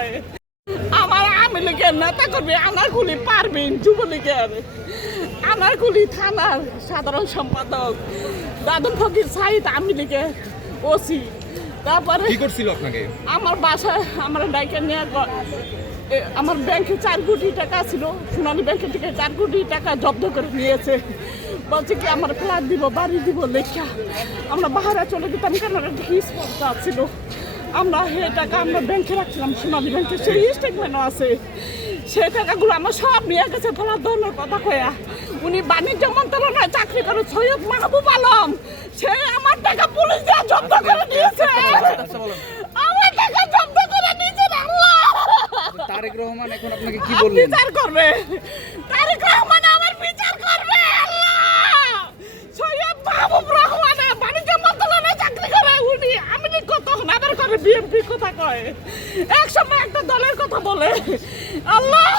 কয়। আমার আওয়ামী লীগের নেতা করবে আনারকুলি পারবেন, যুবলীগের আনারকুলি থানার সাধারণ সম্পাদক দাদুল ফকির সাইদ আওয়ামী লীগের ওসি। তারপরে কি করছিল আপনাকে? আমার বাসায় আমার ডাইকে নিয়ে আমার ব্যাংকে 4 কোটি টাকা ছিল, সোনালী ব্যাংকের থেকে 4 কোটি টাকা জব্দ করে নিয়েছে। বলছে কি আমার ফ্ল্যাট দিব, বাড়ি দিব লেখা। আমরা বাহারা চলে যেতাম, কেন স্পর্ধা ছিল। আমরা টাকা আমরা ব্যাংকে রাখছিলাম, সোনালী ব্যাংকে, সেই স্টেটমেন্টও আছে। সেই টাকাগুলো আমার সব নিয়ে গেছে ফেলার ধরনের কথা কয়া। উনি বাণিজ্য মন্ত্রণালয়ে চাকরি করে সৈয়দ মাহবুব আলম, সে আমার টাকা পুলিশ দিয়ে জব্দ করে নিয়েছে। আমার টাকা জব্দ করে নিয়েছে। আল্লাহ, তারেক রহমান এখন আপনাকে কি বললেন? বিচার করবে, তারেক রহমান আমার বিচার করবে। আল্লাহ, সৈয়দ মাহবুব রহমান বাণিজ্য মন্ত্রণালয়ে চাকরি করে, উনি আমি তখন আবার করে বিএনপি কথা কয়, এক সময় একটা দলের কথা বলে। আল্লাহ।